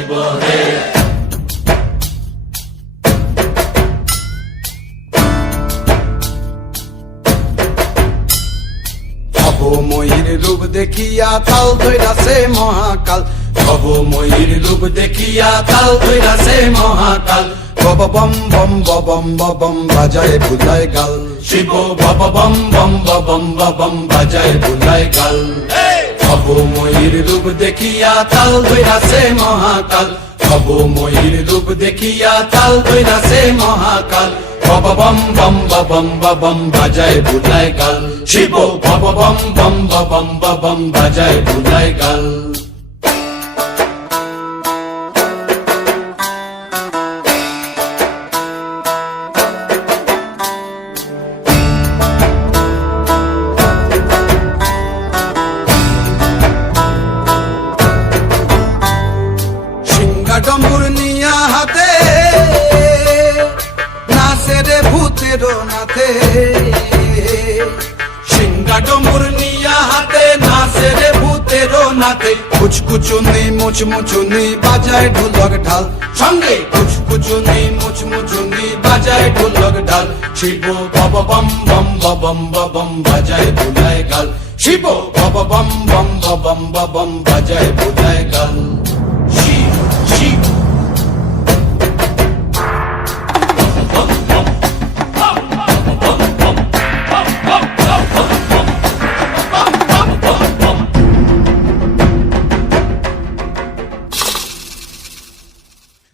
শিব হে। ভবময়ীর রূপ দেখিয়া তাল ধইরাছে মহাকাল, ভবময়ীর রূপ দেখিয়া তাল ধইরাছে মহাকাল। বব বম বম বম বম বাজায় বুলায় গাল, শিব বব বম বম বম বম বাজায় বুলায় গাল। ভবময়ীর রূপ দেখিয়া তাল ধইরাছে মহাকাল, ভবময়ীর রূপ দেখিয়া তাল ধইরাছে মহাকাল। বব বম বম বম বাজায় বুলায় গাল, শিব বব বম বম বম বাজায় বুলায় গাল। ডম্বুর নিয়া হাতে নাচে রে ভূতের নাথে, সিংহা ডমুর নিয়া হাতে নাচে রে ভূতের নাথে। কুচকুচুনি মুচমুচুনি বাজায় ঢোলক ঢাল, সঙ্গে কুচকুচুনি মুচমুচুনি বাজায় ঢোলক ঢাল। শিব বব বম বম বাজায় বুলায় গাল, শিব বব বম বম বাজায় বুলায় গাল। শিব শিব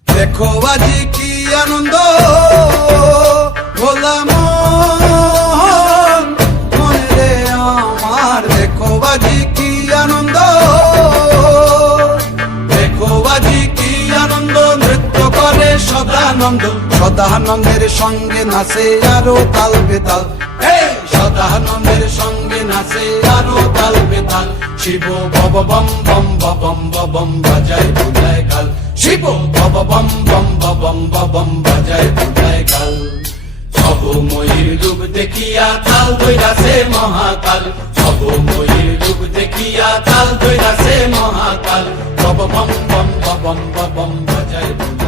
দেখো আজি কি আনন্দ ভোলা মন মনে রে আমার, দেখো আজি কি আনন্দ, দেখো আজি কি আনন্দ, নৃত্য করে সদানন্দ। সদানন্দের সঙ্গে নাচে আরো তাল বেতাল, সদানন্দের সঙ্গে নাচে আরো তাল বেতাল। শিব বব বম বম বাজায় বুলায় গাল, শিব বব বম বম বাজায় বুলায় গাল। ভবময়ীর রূপ দেখিয়া তাল ধইরাছে মহাকাল, ভবময়ীর রূপ দেখিয়া তাল ধইরাছে মহাকাল। বব বম বম বাজায় বুলায়